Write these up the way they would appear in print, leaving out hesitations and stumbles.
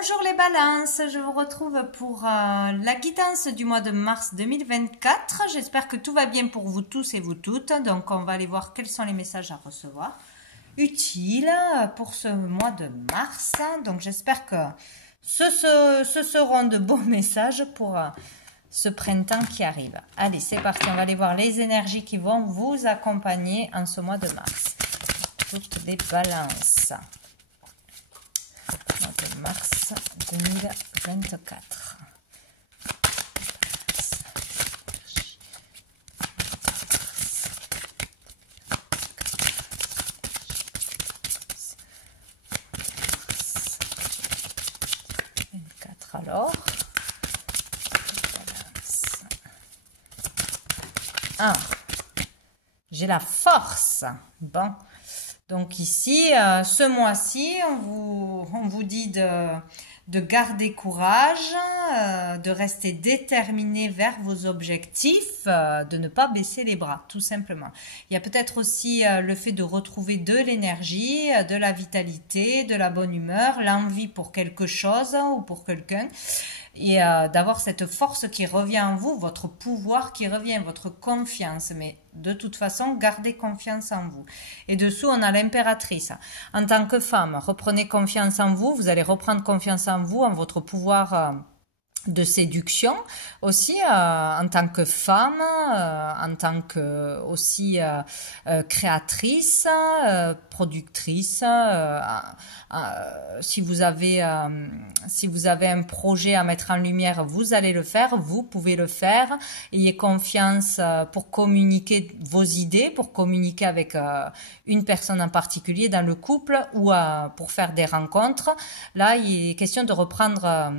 Bonjour les balances, je vous retrouve pour la guidance du mois de mars 2024. J'espère que tout va bien pour vous tous et vous toutes. Donc on va aller voir quels sont les messages à recevoir utiles pour ce mois de mars. Donc j'espère que ce seront de bons messages pour ce printemps qui arrive. Allez, c'est parti, on va aller voir les énergies qui vont vous accompagner en ce mois de mars. Toutes les balances. Mois de mars 2024. 24 alors. Ah, j'ai la force. Bon. Donc ici, ce mois-ci, on vous dit de garder courage, de rester déterminé vers vos objectifs, de ne pas baisser les bras, tout simplement. Il y a peut-être aussi le fait de retrouver de l'énergie, de la vitalité, de la bonne humeur, l'envie pour quelque chose ou pour quelqu'un. Et d'avoir cette force qui revient en vous, votre pouvoir qui revient, votre confiance. Mais de toute façon, gardez confiance en vous. Et dessous, on a l'impératrice. En tant que femme, reprenez confiance en vous. Vous allez reprendre confiance en vous, en votre pouvoir de séduction aussi en tant que femme, en tant que aussi créatrice, productrice. Si vous avez un projet à mettre en lumière, vous allez le faire, vous pouvez le faire. Ayez confiance pour communiquer vos idées, pour communiquer avec une personne en particulier dans le couple ou pour faire des rencontres. Là, il est question de reprendre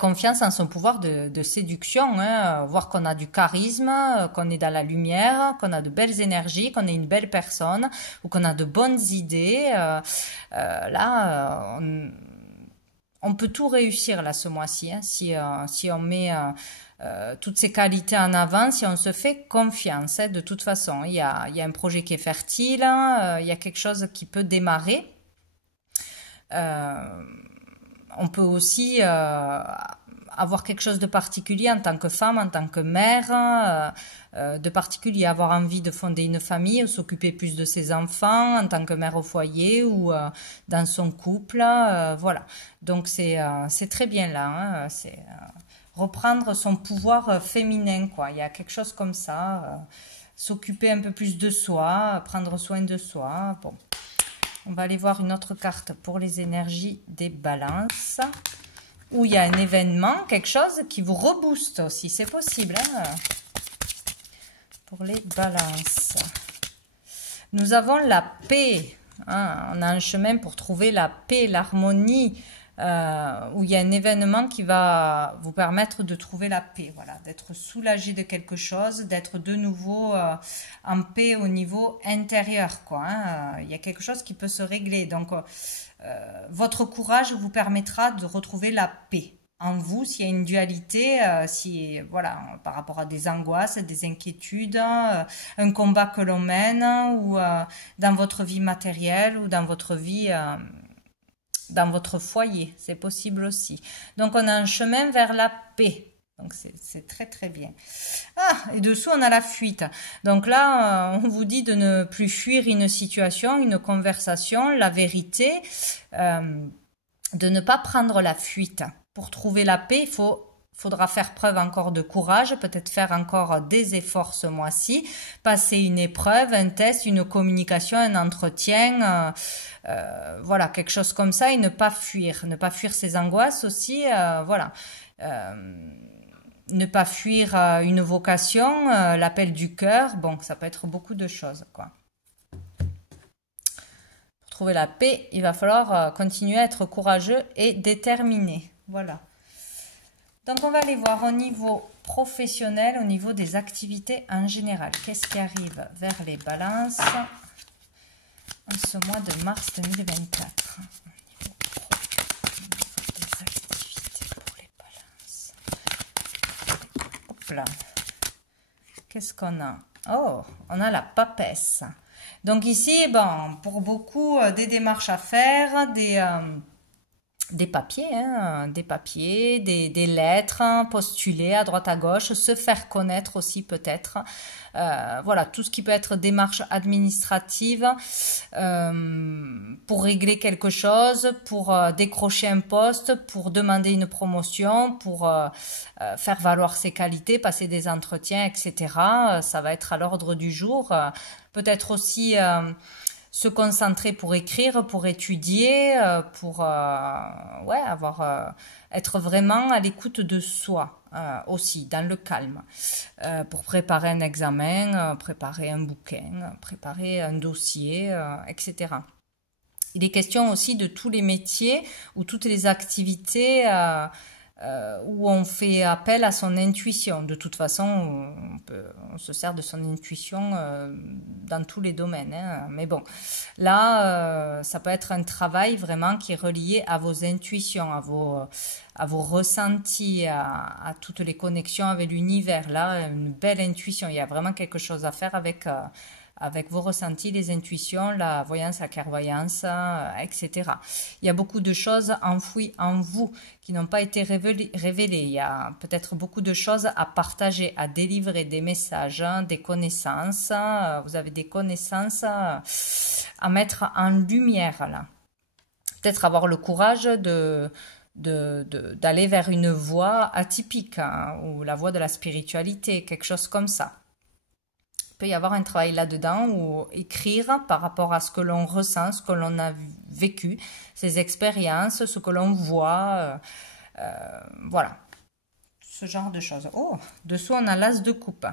confiance en son pouvoir de séduction, hein, voir qu'on a du charisme, qu'on est dans la lumière, qu'on a de belles énergies, qu'on est une belle personne ou qu'on a de bonnes idées. On peut tout réussir là ce mois-ci, hein, si on met toutes ces qualités en avant, si on se fait confiance. Hein, de toute façon, il y a un projet qui est fertile, il y a quelque chose qui peut démarrer. On peut aussi avoir quelque chose de particulier en tant que femme, en tant que mère, de particulier, avoir envie de fonder une famille, ou s'occuper plus de ses enfants, en tant que mère au foyer ou dans son couple, voilà. Donc c'est très bien là, hein, c'est reprendre son pouvoir féminin, quoi. Il y a quelque chose comme ça, s'occuper un peu plus de soi, prendre soin de soi, bon. On va aller voir une autre carte pour les énergies des balances. Où il y a un événement, quelque chose qui vous rebooste aussi. C'est possible, hein, pour les balances. Nous avons la paix. Hein, on a un chemin pour trouver la paix, l'harmonie. Où il y a un événement qui va vous permettre de trouver la paix, voilà, d'être soulagé de quelque chose, d'être de nouveau en paix au niveau intérieur, quoi. Hein. Il y a quelque chose qui peut se régler. Donc, votre courage vous permettra de retrouver la paix en vous, s'il y a une dualité, voilà, par rapport à des angoisses, des inquiétudes, un combat que l'on mène, ou dans votre vie matérielle, ou dans votre vie dans votre foyer, c'est possible aussi. Donc, on a un chemin vers la paix. Donc, c'est très, très bien. Ah, et dessous, on a la fuite. Donc là, on vous dit de ne plus fuir une situation, une conversation, la vérité, de ne pas prendre la fuite. Pour trouver la paix, faudra faire preuve encore de courage, peut-être faire encore des efforts ce mois-ci, passer une épreuve, un test, une communication, un entretien, voilà, quelque chose comme ça, et ne pas fuir ses angoisses aussi, voilà. Ne pas fuir une vocation, l'appel du cœur, bon, ça peut être beaucoup de choses, quoi. Pour trouver la paix, il va falloir continuer à être courageux et déterminé, voilà. Donc, on va aller voir au niveau professionnel, au niveau des activités en général. Qu'est-ce qui arrive vers les balances en ce mois de mars 2024 au niveau des activités pour les balances. Hop là. Qu'est-ce qu'on a? Oh, on a la papesse. Donc ici, bon, pour beaucoup, des démarches à faire, des papiers, hein, des lettres, hein, postuler à droite à gauche, se faire connaître aussi peut-être. Voilà, tout ce qui peut être démarche administrative pour régler quelque chose, pour décrocher un poste, pour demander une promotion, pour faire valoir ses qualités, passer des entretiens, etc. Ça va être à l'ordre du jour. Peut-être aussi se concentrer pour écrire, pour étudier, pour ouais, être vraiment à l'écoute de soi aussi, dans le calme, pour préparer un examen, préparer un bouquin, préparer un dossier, etc. Il est question aussi de tous les métiers ou toutes les activités où on fait appel à son intuition. De toute façon, on se sert de son intuition dans tous les domaines, hein. Mais bon, là, ça peut être un travail vraiment qui est relié à vos intuitions, à vos ressentis, à toutes les connexions avec l'univers. Là, une belle intuition. Il y a vraiment quelque chose à faire avec vos ressentis, les intuitions, la voyance, la clairvoyance, etc. Il y a beaucoup de choses enfouies en vous qui n'ont pas été révélées. Il y a peut-être beaucoup de choses à partager, à délivrer, des messages, des connaissances. Vous avez des connaissances à mettre en lumière là. Peut-être avoir le courage d'aller vers une voie atypique, hein, ou la voie de la spiritualité, quelque chose comme ça. Peut y avoir un travail là-dedans ou écrire par rapport à ce que l'on ressent, ce que l'on a vécu, ses expériences, ce que l'on voit, voilà, ce genre de choses. Oh, dessous on a l'as de coupe.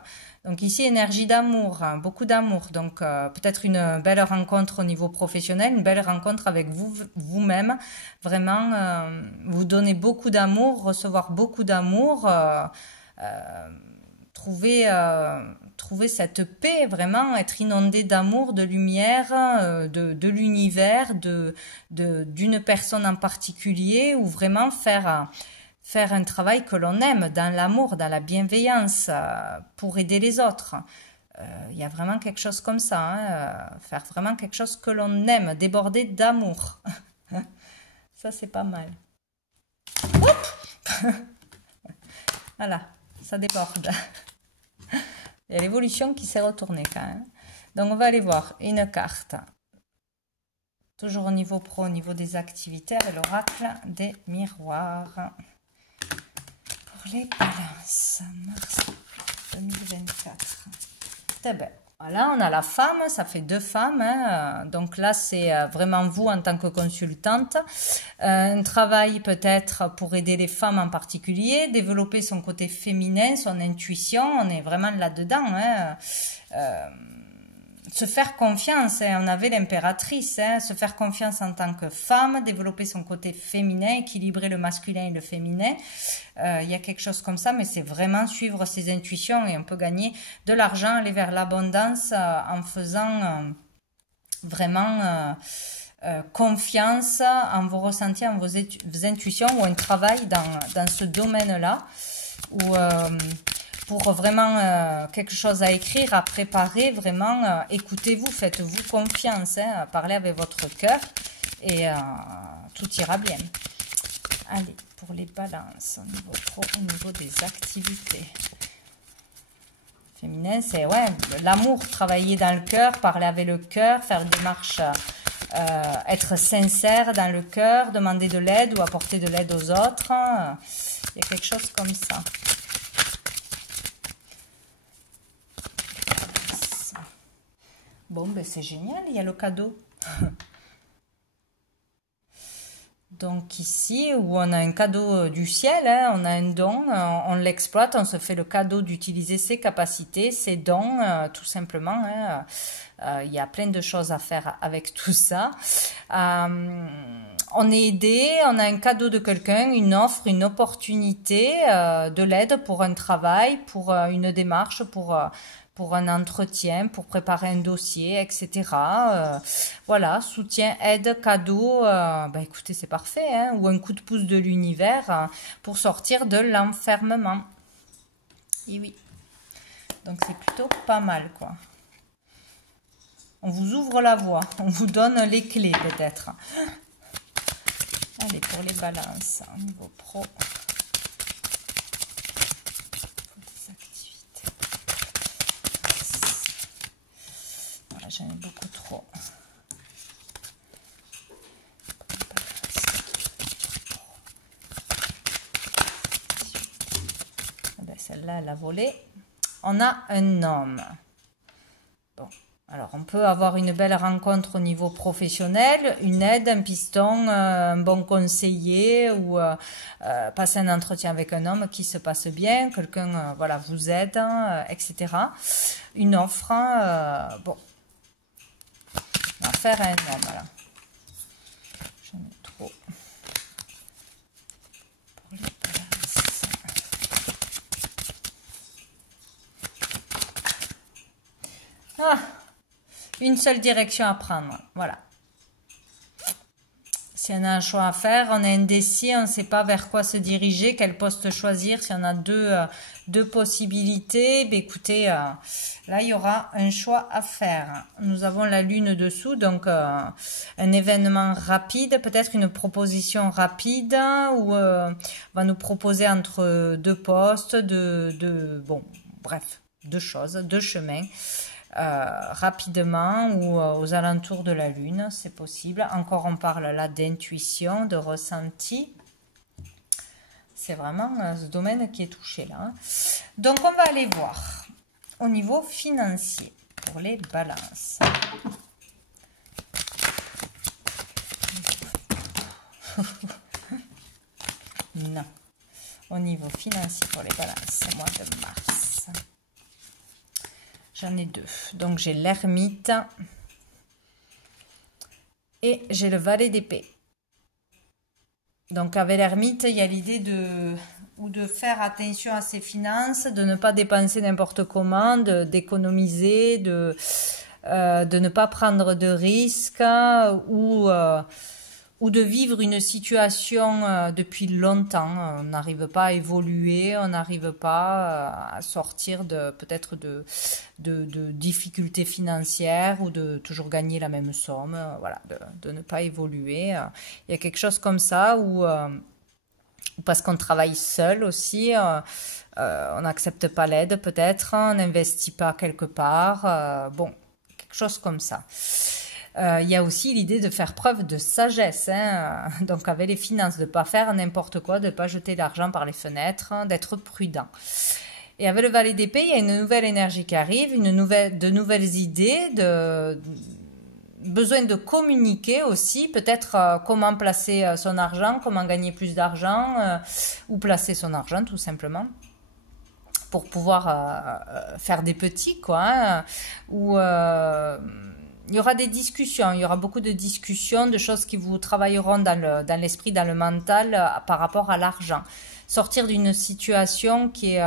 Donc ici énergie d'amour, hein, beaucoup d'amour, donc peut-être une belle rencontre au niveau professionnel, une belle rencontre avec vous-même, vraiment vous donner beaucoup d'amour, recevoir beaucoup d'amour, trouver cette paix, vraiment être inondé d'amour, de lumière, de l'univers, d'une personne en particulier, ou vraiment faire un travail que l'on aime, dans l'amour, dans la bienveillance, pour aider les autres. Il y a vraiment quelque chose comme ça, hein, faire vraiment quelque chose que l'on aime, déborder d'amour. Ça, c'est pas mal. Hop. Voilà, ça déborde. Il y a l'évolution qui s'est retournée quand même. Donc on va aller voir une carte. Toujours au niveau pro, au niveau des activités, avec l'oracle des miroirs. Pour les balances, mars 2024. Très bien. Voilà, on a la femme, ça fait 2 femmes, hein. Donc là, c'est vraiment vous en tant que consultante. Un travail peut-être pour aider les femmes en particulier, développer son côté féminin, son intuition, on est vraiment là-dedans, hein. Se faire confiance, hein. On avait l'impératrice, hein. Se faire confiance en tant que femme, développer son côté féminin, équilibrer le masculin et le féminin. Il y a quelque chose comme ça, mais c'est vraiment suivre ses intuitions et on peut gagner de l'argent, aller vers l'abondance en faisant vraiment confiance en vos ressentis, en vos intuitions, ou un travail dans ce domaine-là, où pour vraiment quelque chose à écrire, à préparer, vraiment écoutez-vous, faites-vous confiance, hein, parlez avec votre cœur et tout ira bien. Allez, pour les balances, au niveau pro, au niveau des activités. Féminin, c'est ouais, l'amour, travailler dans le cœur, parler avec le cœur, faire une démarche, être sincère dans le cœur, demander de l'aide ou apporter de l'aide aux autres. Il y a quelque chose comme ça. Bon, ben c'est génial, il y a le cadeau. Donc ici, où on a un cadeau du ciel, hein, on a un don, on l'exploite, on se fait le cadeau d'utiliser ses capacités, ses dons, tout simplement. Hein. Il y a plein de choses à faire avec tout ça. On est aidé, on a un cadeau de quelqu'un, une offre, une opportunité, de l'aide pour un travail, pour une démarche, pour un entretien, pour préparer un dossier, etc. Voilà, soutien, aide, cadeau, bah écoutez, c'est parfait, hein, ou un coup de pouce de l'univers pour sortir de l'enfermement. Et oui, donc c'est plutôt pas mal, quoi. On vous ouvre la voie, on vous donne les clés, peut-être. Allez, pour les balances, au niveau pro. Des activités. Voilà, j'en ai beaucoup trop. Celle-là, elle a volé. On a un homme. Bon, alors on peut avoir une belle rencontre au niveau professionnel, une aide, un piston, un bon conseiller ou passer un entretien avec un homme qui se passe bien, quelqu'un voilà, vous aide, etc. Une offre, bon, on va faire un homme. Voilà. J'en ai trop. Pour les balances. Ah, une seule direction à prendre, voilà. Si on a un choix à faire, on est indécis, on ne sait pas vers quoi se diriger, quel poste choisir. Si on a deux possibilités, ben écoutez, là il y aura un choix à faire. Nous avons la lune dessous, donc un événement rapide, peut-être une proposition rapide, où va nous proposer entre deux postes, bon, bref, deux choses, deux chemins. Rapidement ou aux alentours de la lune, c'est possible. Encore on parle là d'intuition, de ressenti. C'est vraiment ce domaine qui est touché là. Donc on va aller voir au niveau financier pour les balances. Non. Au niveau financier pour les balances, mois de mars. J'en ai deux. Donc, j'ai l'ermite et j'ai le valet d'épée. Donc, avec l'ermite, il y a l'idée de faire attention à ses finances, de ne pas dépenser n'importe comment, d'économiser, de ne pas prendre de risques ou de vivre une situation depuis longtemps. On n'arrive pas à évoluer, on n'arrive pas à sortir peut-être de difficultés financières ou de toujours gagner la même somme, voilà, de ne pas évoluer. Il y a quelque chose comme ça où parce qu'on travaille seul aussi, on n'accepte pas l'aide peut-être, on n'investit pas quelque part, bon, quelque chose comme ça. Il y a aussi l'idée de faire preuve de sagesse, hein, donc avec les finances, de ne pas faire n'importe quoi, de ne pas jeter l'argent par les fenêtres, d'être prudent. Et avec le valet d'épée, il y a une nouvelle énergie qui arrive, de nouvelles idées, besoin de communiquer aussi, peut-être comment placer son argent, comment gagner plus d'argent, ou placer son argent tout simplement, pour pouvoir faire des petits, quoi, hein, ou... il y aura des discussions, il y aura beaucoup de discussions, de choses qui vous travailleront dans l'esprit, dans le mental par rapport à l'argent. Sortir d'une situation qui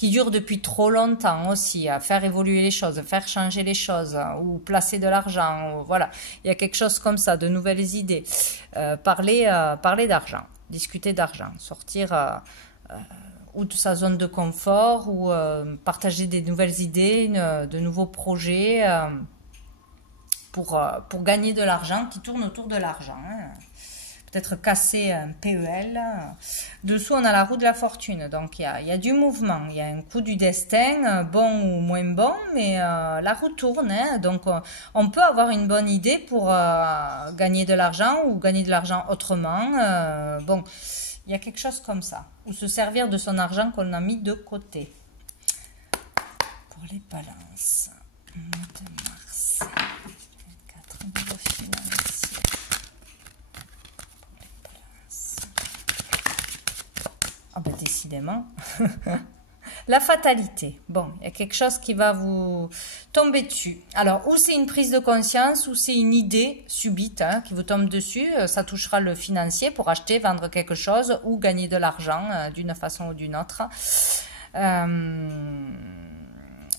dure depuis trop longtemps aussi, faire évoluer les choses, faire changer les choses ou placer de l'argent, voilà. Il y a quelque chose comme ça, de nouvelles idées. Parler d'argent, discuter d'argent, sortir ou de sa zone de confort ou partager des nouvelles idées, de nouveaux projets. Pour gagner de l'argent, qui tourne autour de l'argent. Hein. Peut-être casser un PEL. Dessous, on a la roue de la fortune. Donc, il y a du mouvement. Il y a un coup du destin, bon ou moins bon, mais la roue tourne. Hein. Donc, on peut avoir une bonne idée pour gagner de l'argent ou gagner de l'argent autrement. Bon, il y a quelque chose comme ça. Ou se servir de son argent qu'on a mis de côté. Pour les balances. Mois de mars. Niveau financier. Ah ben décidément. La fatalité. Bon, il y a quelque chose qui va vous tomber dessus. Alors, ou c'est une prise de conscience, ou c'est une idée subite hein, qui vous tombe dessus. Ça touchera le financier pour acheter, vendre quelque chose ou gagner de l'argent d'une façon ou d'une autre.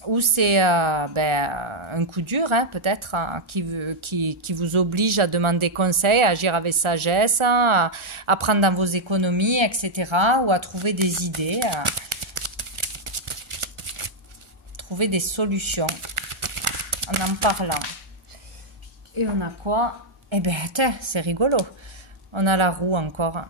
Ou c'est un coup dur, hein, peut-être, qui vous oblige à demander conseil, à agir avec sagesse, à prendre dans vos économies, etc. Ou à trouver des idées, trouver des solutions en parlant. Et on a quoi? Eh bien, c'est rigolo. On a la roue encore.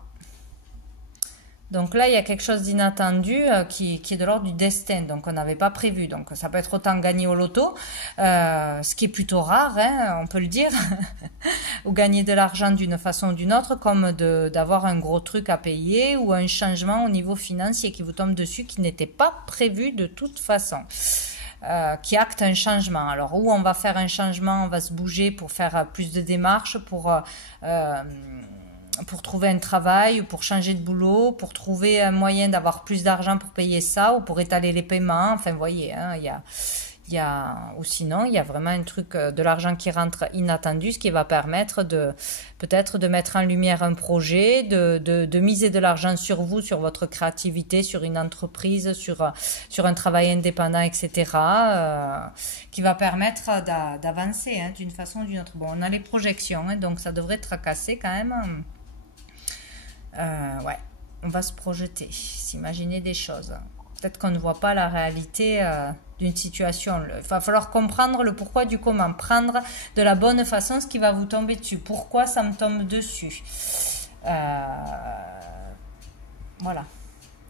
Donc là, il y a quelque chose d'inattendu qui est de l'ordre du destin, donc on n'avait pas prévu. Donc ça peut être autant gagner au loto, ce qui est plutôt rare, hein, on peut le dire, ou gagner de l'argent d'une façon ou d'une autre, comme d'avoir un gros truc à payer ou un changement au niveau financier qui vous tombe dessus, qui n'était pas prévu de toute façon. Qui acte un changement. Alors, où on va faire un changement, on va se bouger pour faire plus de démarches, pour trouver un travail, ou pour changer de boulot, pour trouver un moyen d'avoir plus d'argent pour payer ça, ou pour étaler les paiements. Enfin, vous voyez, hein, ou sinon, il y a vraiment un truc de l'argent qui rentre inattendu, ce qui va permettre peut-être de mettre en lumière un projet, de miser de l'argent sur vous, sur votre créativité, sur une entreprise, sur un travail indépendant, etc., qui va permettre d'avancer hein, d'une façon ou d'une autre. Bon, on a les projections, hein, donc ça devrait tracasser quand même. Ouais, on va se projeter, s'imaginer des choses. Peut-être qu'on ne voit pas la réalité d'une situation. Il va falloir comprendre le pourquoi du comment, prendre de la bonne façon ce qui va vous tomber dessus. Pourquoi ça me tombe dessus? Voilà.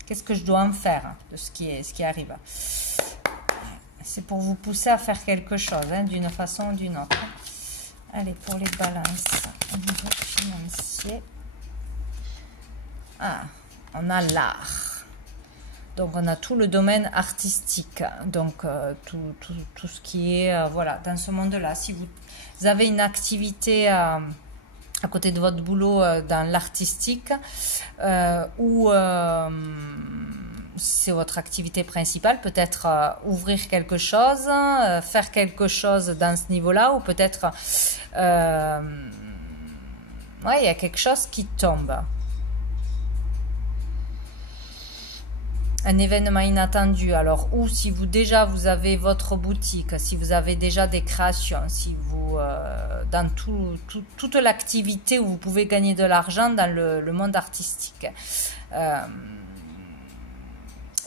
Qu'est-ce que je dois en faire de ce qui arrive? C'est pour vous pousser à faire quelque chose, hein, d'une façon ou d'une autre. Allez, pour les balances au niveau financier. Ah, on a l'art. Donc, on a tout le domaine artistique. Donc, tout ce qui est, voilà, dans ce monde-là. Si vous avez une activité à côté de votre boulot dans l'artistique, ou c'est votre activité principale, peut-être ouvrir quelque chose, faire quelque chose dans ce niveau-là, ou peut-être, ouais, il y a quelque chose qui tombe. Un événement inattendu. Alors, ou si vous avez votre boutique, si vous avez déjà des créations, si vous dans toute l'activité où vous pouvez gagner de l'argent dans le monde artistique,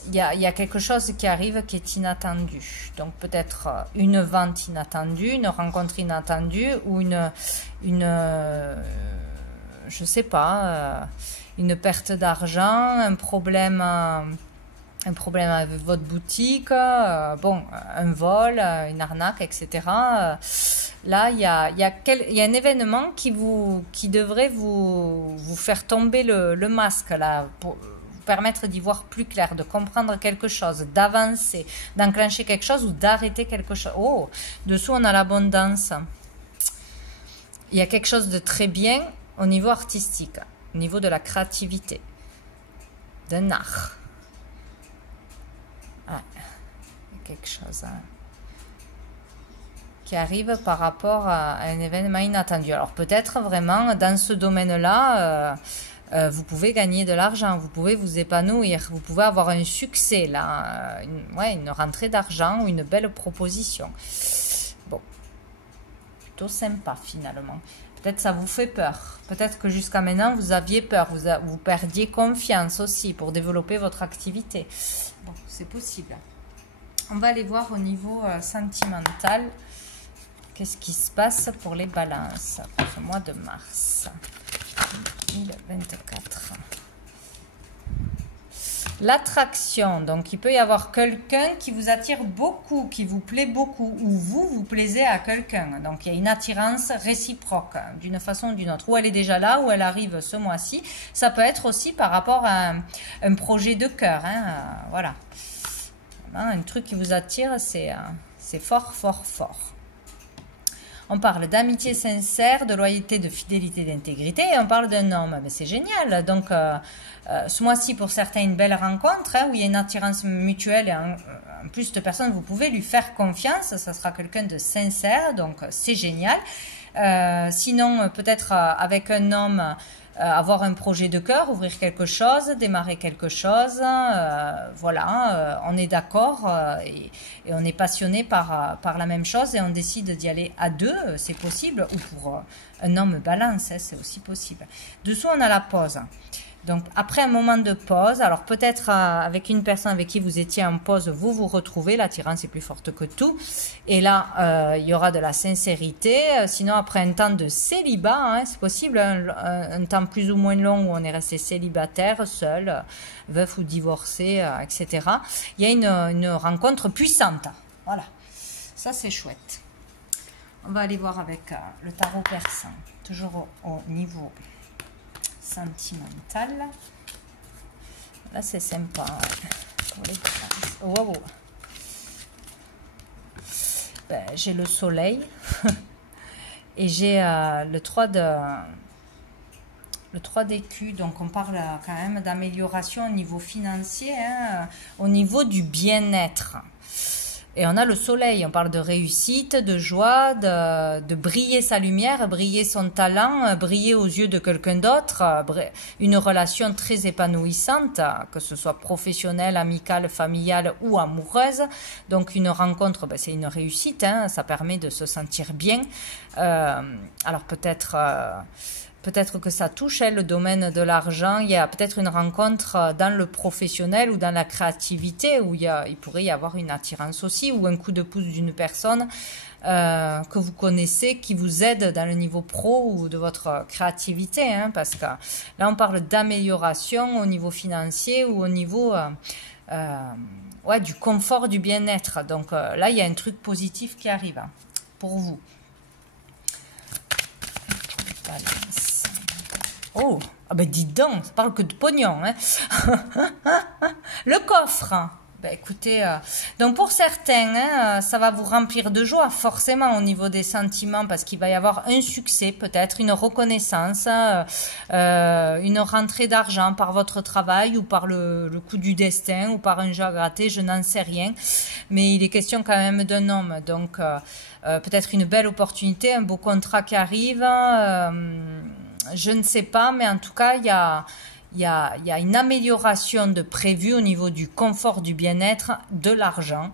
il y a quelque chose qui arrive qui est inattendu. Donc peut-être une vente inattendue, une rencontre inattendue, ou je sais pas, une perte d'argent, un problème avec votre boutique, bon, un vol, une arnaque, etc. Là, il y a un événement qui devrait vous faire tomber le masque, là, pour vous permettre d'y voir plus clair, de comprendre quelque chose, d'avancer, d'enclencher quelque chose ou d'arrêter quelque chose. Oh, dessous, on a l'abondance. Il y a quelque chose de très bien au niveau artistique, au niveau de la créativité, d'un art. Ah, quelque chose qui arrive par rapport à un événement inattendu. Alors peut-être vraiment dans ce domaine-là, vous pouvez gagner de l'argent, vous pouvez vous épanouir, vous pouvez avoir un succès là, une rentrée d'argent ou une belle proposition. Bon, plutôt sympa finalement. Peut-être ça vous fait peur. Peut-être que jusqu'à maintenant, vous aviez peur. Vous perdiez confiance aussi pour développer votre activité. Bon, c'est possible. On va aller voir au niveau sentimental. Qu'est-ce qui se passe pour les balances pour ce mois de mars 2024. L'attraction, donc il peut y avoir quelqu'un qui vous attire beaucoup, qui vous plaît beaucoup, ou vous plaisez à quelqu'un. Donc il y a une attirance réciproque d'une façon ou d'une autre. Ou elle est déjà là, ou elle arrive ce mois-ci. Ça peut être aussi par rapport à un projet de cœur. Hein, voilà. Un truc qui vous attire, c'est fort, fort, fort. On parle d'amitié sincère, de loyauté, de fidélité, d'intégrité, et on parle d'un homme. Mais c'est génial. Donc, ce mois-ci, pour certains, une belle rencontre, hein, où il y a une attirance mutuelle, et en plus de personnes, vous pouvez lui faire confiance. Ça sera quelqu'un de sincère, donc c'est génial. Sinon, peut-être avec un homme, avoir un projet de cœur, ouvrir quelque chose, démarrer quelque chose, voilà, on est d'accord et on est passionné par la même chose et on décide d'y aller à deux, c'est possible, ou pour un homme balance, hein, c'est aussi possible. Dessous, on a la pause. Donc, après un moment de pause, alors peut-être avec une personne avec qui vous étiez en pause, vous vous retrouvez, l'attirance est plus forte que tout. Et là, il y aura de la sincérité. Sinon, après un temps de célibat, hein, c'est possible, un temps plus ou moins long où on est resté célibataire, seul, veuf ou divorcé, etc. Il y a une rencontre puissante. Voilà, ça c'est chouette. On va aller voir avec le tarot persan, toujours au niveau sentimental. Là c'est sympa, ouais. Pour les... Wow. Ben, j'ai le soleil et j'ai le 3 d'écus, donc on parle quand même d'amélioration au niveau financier, hein, au niveau du bien-être. Et on a le soleil, on parle de réussite, de joie, de briller sa lumière, briller son talent, briller aux yeux de quelqu'un d'autre, une relation très épanouissante, que ce soit professionnelle, amicale, familiale ou amoureuse. Donc une rencontre, ben, c'est une réussite, hein, ça permet de se sentir bien. Alors peut-être que ça touche le domaine de l'argent. Il y a peut-être une rencontre dans le professionnel ou dans la créativité où il pourrait y avoir une attirance aussi ou un coup de pouce d'une personne que vous connaissez qui vous aide dans le niveau pro ou de votre créativité. Hein, parce que là, on parle d'amélioration au niveau financier ou au niveau ouais, du confort, du bien-être. Donc là, il y a un truc positif qui arrive hein, pour vous. Oh, ah ben dis donc, ça parle que de pognon. Hein. Le coffre. Ben écoutez, donc pour certains, hein, ça va vous remplir de joie forcément au niveau des sentiments parce qu'il va y avoir un succès, peut-être une reconnaissance, une rentrée d'argent par votre travail ou par le coup du destin ou par un jeu à gratter, je n'en sais rien. Mais il est question quand même d'un homme, donc peut-être une belle opportunité, un beau contrat qui arrive. Je ne sais pas, mais en tout cas, il y a une amélioration de prévu au niveau du confort, du bien-être, de l'argent.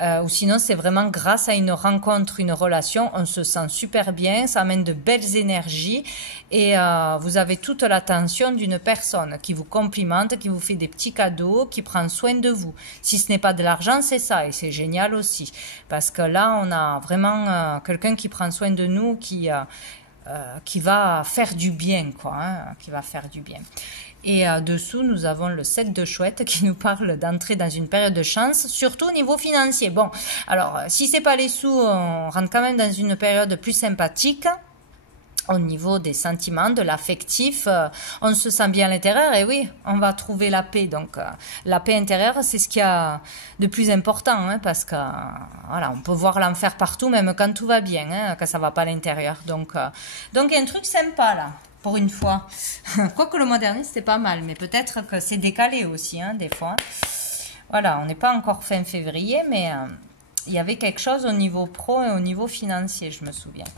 Ou sinon, c'est vraiment grâce à une rencontre, une relation, on se sent super bien, ça amène de belles énergies et vous avez toute l'attention d'une personne qui vous complimente, qui vous fait des petits cadeaux, qui prend soin de vous. Si ce n'est pas de l'argent, c'est ça et c'est génial aussi. Parce que là, on a vraiment quelqu'un qui prend soin de nous, qui va faire du bien, quoi, hein, qui va faire du bien. Et dessous, nous avons le 7 de chouette qui nous parle d'entrer dans une période de chance, surtout au niveau financier. Bon, alors, si c'est pas les sous, on rentre quand même dans une période plus sympathique. Au niveau des sentiments, de l'affectif, on se sent bien à l'intérieur et oui, on va trouver la paix. Donc, la paix intérieure, c'est ce qu'il y a de plus important, hein, parce que voilà, on peut voir l'enfer partout, même quand tout va bien, hein, quand ça va pas à l'intérieur. Donc, il y a un truc sympa là, pour une fois. Quoique le mois dernier, c'était pas mal, mais peut-être que c'est décalé aussi, hein, des fois. Voilà, on n'est pas encore fin février, mais il y avait quelque chose au niveau pro et au niveau financier, je me souviens.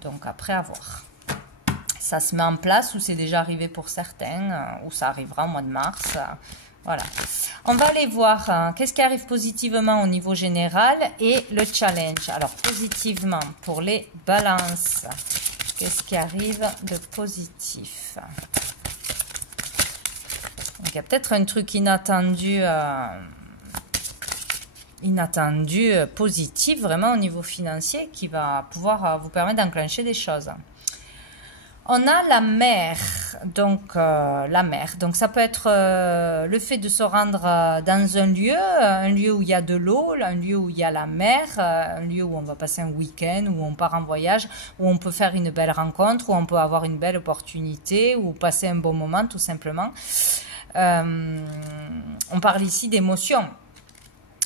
Donc, après, à voir. Ça se met en place ou c'est déjà arrivé pour certains, ou ça arrivera au mois de mars. Voilà. On va aller voir qu'est-ce qui arrive positivement au niveau général et le challenge. Alors, positivement, pour les balances, qu'est-ce qui arrive de positif? Donc, il y a peut-être un truc inattendu... positif vraiment au niveau financier qui va pouvoir vous permettre d'enclencher des choses. On a la mer, donc donc ça peut être le fait de se rendre dans un lieu où il y a de l'eau, un lieu où il y a la mer, un lieu où on va passer un week-end, où on part en voyage, où on peut faire une belle rencontre, où on peut avoir une belle opportunité, ou passer un bon moment tout simplement. On parle ici d'émotions.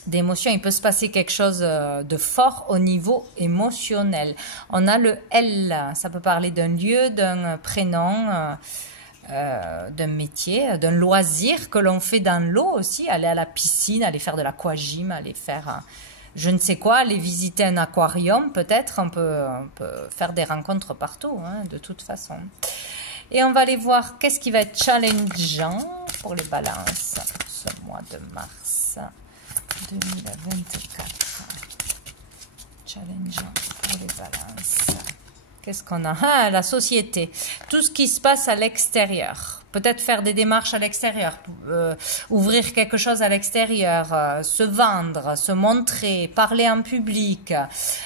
Il peut se passer quelque chose de fort au niveau émotionnel. On a le L, ça peut parler d'un lieu, d'un prénom, d'un métier, d'un loisir que l'on fait dans l'eau aussi, aller à la piscine, aller faire de l'aquagym, aller faire je ne sais quoi, aller visiter un aquarium peut-être, on peut faire des rencontres partout, hein, de toute façon. Et on va aller voir qu'est-ce qui va être challengeant pour les balances ce mois de mars 2024. Challengeant pour les balances. Qu'est-ce qu'on a? Ah, la société. Tout ce qui se passe à l'extérieur. peut-être faire des démarches à l'extérieur, ouvrir quelque chose à l'extérieur, se vendre, se montrer, parler en public,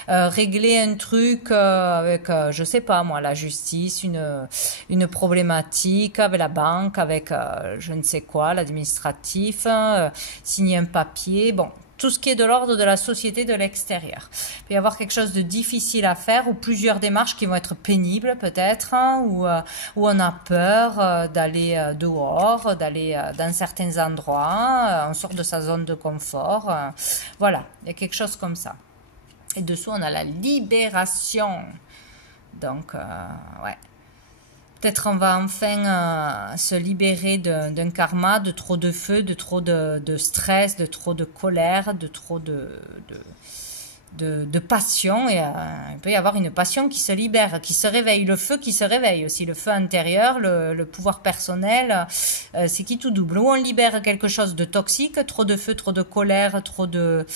régler un truc avec, je sais pas moi, la justice, une problématique avec la banque, avec je ne sais quoi, l'administratif, signer un papier, bon. Tout ce qui est de l'ordre de la société de l'extérieur. Il peut y avoir quelque chose de difficile à faire ou plusieurs démarches qui vont être pénibles peut-être, hein, où on a peur d'aller dehors, d'aller dans certains endroits, on sort de sa zone de confort. Voilà, il y a quelque chose comme ça. Et dessous, on a la libération. Donc, ouais. Peut-être on va enfin se libérer d'un karma, de trop de feu, de trop de stress, de trop de colère, de trop de passion. Et il peut y avoir une passion qui se libère, qui se réveille. Le feu qui se réveille aussi, le feu intérieur, le pouvoir personnel, c'est qui tout double. Ou on libère quelque chose de toxique, trop de feu, trop de colère, trop de...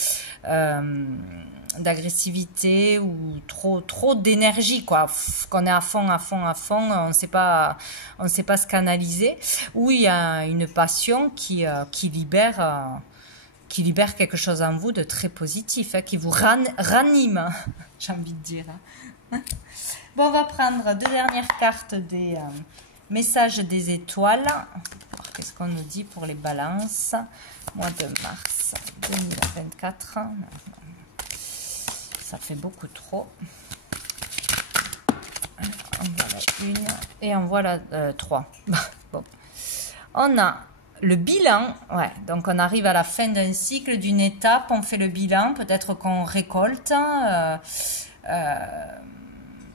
d'agressivité ou trop d'énergie quoi, qu'on est à fond, on sait pas se canaliser, ou il y a une passion qui libère quelque chose en vous de très positif, hein, qui vous ranime, j'ai envie de dire. Bon, on va prendre deux dernières cartes des messages des étoiles. Qu'est-ce qu'on nous dit pour les balances, mois de mars 2024. Ça fait beaucoup trop. En voilà une et en voilà trois. Bon. On a le bilan. Ouais, donc on arrive à la fin d'un cycle, d'une étape. On fait le bilan. Peut-être qu'on récolte.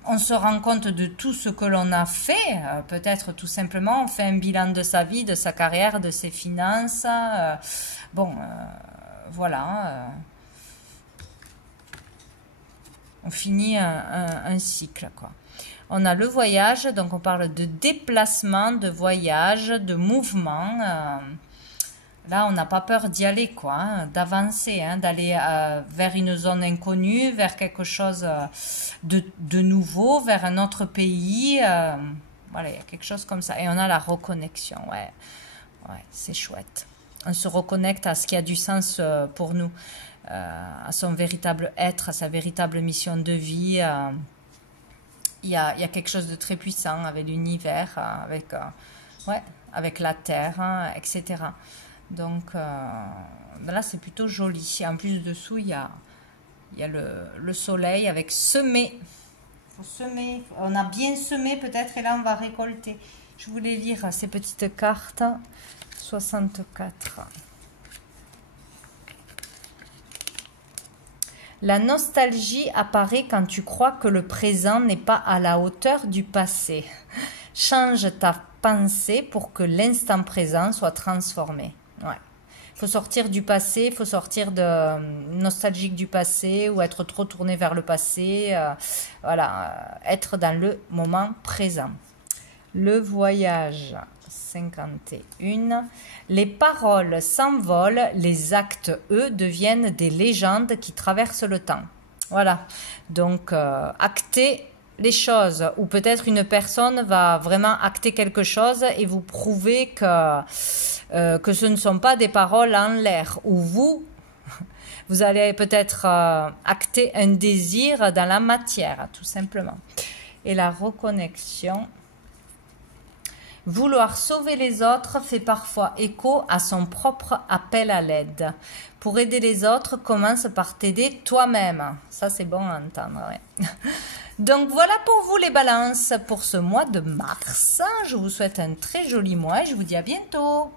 On se rend compte de tout ce que l'on a fait. Peut-être tout simplement, on fait un bilan de sa vie, de sa carrière, de ses finances. Bon, voilà. On finit un cycle, quoi. On a le voyage, donc on parle de déplacement, de voyage, de mouvement. Là, on n'a pas peur d'y aller, quoi, hein, d'avancer, hein, d'aller vers une zone inconnue, vers quelque chose de nouveau, vers un autre pays. Voilà, il y a quelque chose comme ça. Et on a la reconnexion, ouais, c'est chouette. On se reconnecte à ce qui a du sens pour nous. À son véritable être, à sa véritable mission de vie. Il y a quelque chose de très puissant avec l'univers, avec la terre, hein, etc. Donc là, c'est plutôt joli. En plus, dessous, il y a le soleil avec semer. Faut semer. On a bien semé peut-être et là, on va récolter. Je voulais lire ces petites cartes. 64. La nostalgie apparaît quand tu crois que le présent n'est pas à la hauteur du passé. Change ta pensée pour que l'instant présent soit transformé. Ouais. Il faut sortir du passé, il faut sortir de nostalgique du passé ou être trop tourné vers le passé. Voilà, être dans le moment présent. Le voyage. 51. Les paroles s'envolent, les actes, eux, deviennent des légendes qui traversent le temps. Voilà, donc acter les choses, ou peut-être une personne va vraiment acter quelque chose et vous prouver que ce ne sont pas des paroles en l'air, ou vous allez peut-être acter un désir dans la matière, tout simplement. Et la reconnexion. Vouloir sauver les autres fait parfois écho à son propre appel à l'aide. Pour aider les autres, commence par t'aider toi-même. Ça, c'est bon à entendre. Ouais. Donc, voilà pour vous les balances pour ce mois de mars. Je vous souhaite un très joli mois et je vous dis à bientôt.